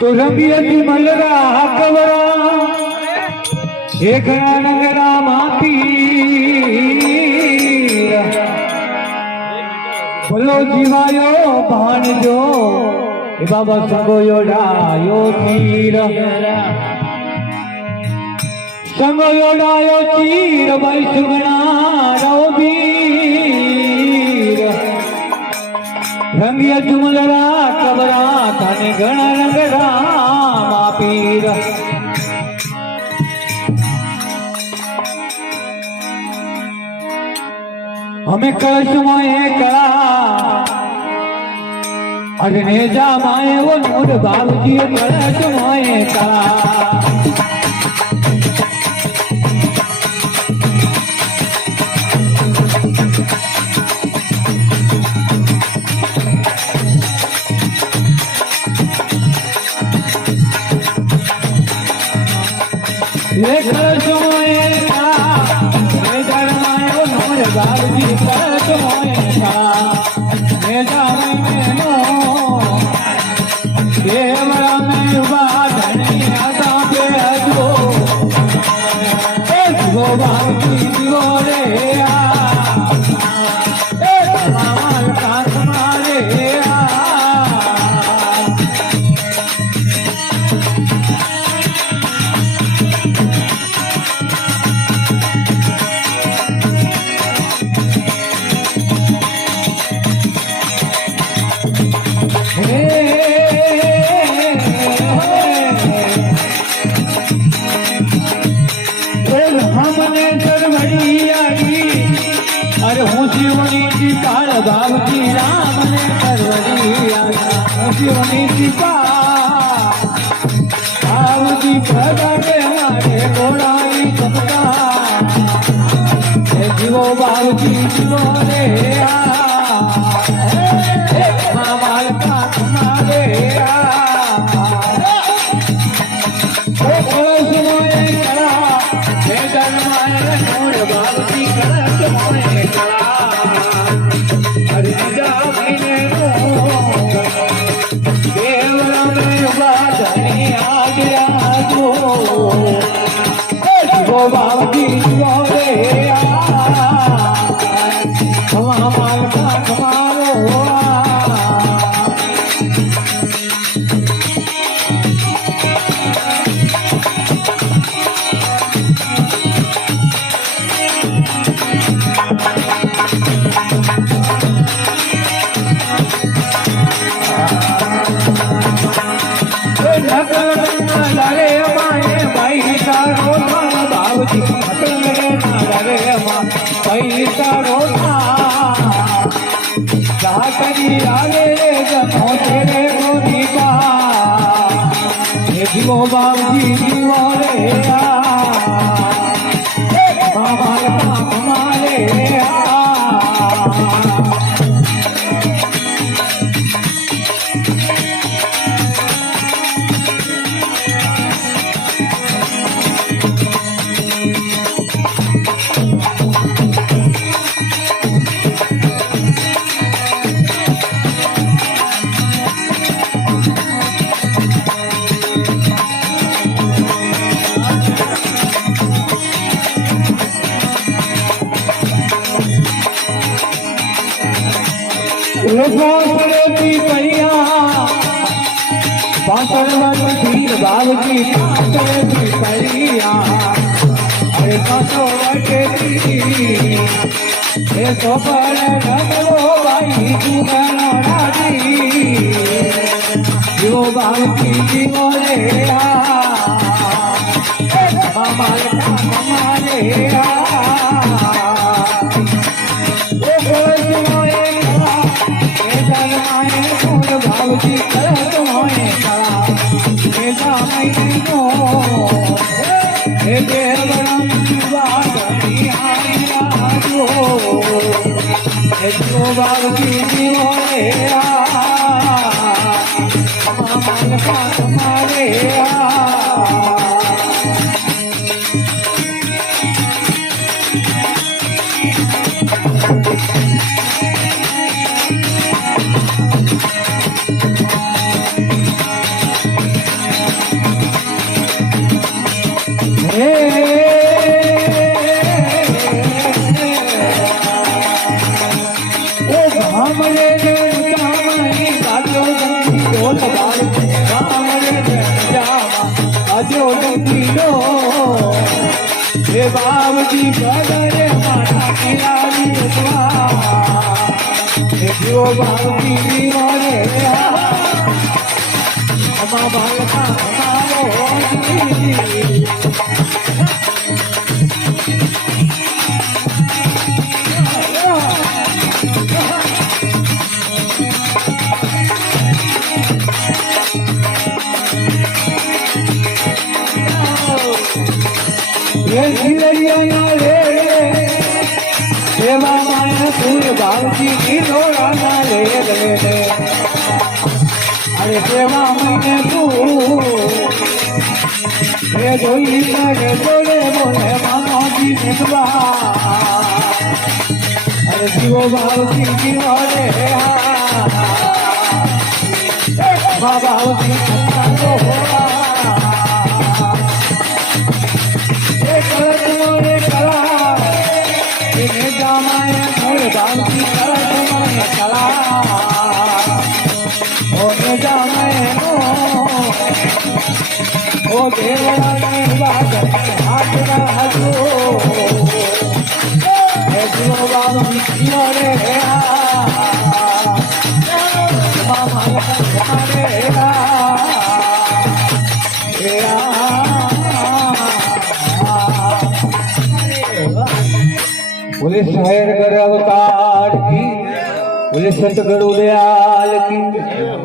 तो रंगियती मलरा कवरा एक नगरा माती बोलो जीवायो भाणजो बाबा संगो योडायो तीर संगो योडायो तीर भाई सुगना रवीर रंगिया जुमलरा कबरा थाने घना रंगरा मापीर हमें कलश मोए कला अरे नेजा माए वो नूर बाबूजी कलश मोए कला ये कलश मोए कला नेजा माए वो नूर बाबूजी कलश मोए कला नेजा मैंने देवरा में उबा धनी आता पे अजो गोबाल की दिवारे आ मामाल कांत मारे आ अरे हूँ शिवनी की काल बाबूजी राम ने करवड़िया शिवनी की बाबूजी प्रदा के हमारे गोड़ाई चमका जीवो बाबूजी जीवो रे मामाल का तुम्हारे बाबूजी करत मोए कला अरे जा मैंने देवरा में उबा धनी आ गया जो वो बाबूजी बोले हमार का हमारो लगे माए भाई तारो बाबूजी लगे ना लगे भाई तारो करी आगे रे जमो तेरे गोदी का जीवो बाबूजी जीवो रे बाबा हमारे की पैया पासर बाबूजी पासर की पैया अरे तो पर भाई तू जीवो बाबूजी जीवो रे मामाल हमारे बाबूजी करत मोए कला नेजा मैंने देवरा धनी आया जो बाबूजी जीवो रे मामाल का तुम्हारे રામ રે જામા અજો દીનો હે બાવજી બદરે માતા કિલાની ઉતવા હે જીવો બાવજી મોરે અમા બાલકા અમારો સેવા માયા સુર બાવજી કિલોડા લે અરે સેવા મને તું હે જોઈ કરે બોલે બોલે મામાજી નિકબા અરે જીવો બાવજી જીવો રે બાવજી સંતો હોવા ઓ દેવળાને વાગન હાથના હજો હે જીવો બાબા જીવો રે મામા રે पुलिस शहर कर अवतार की पुलिस संत गरुड़याल की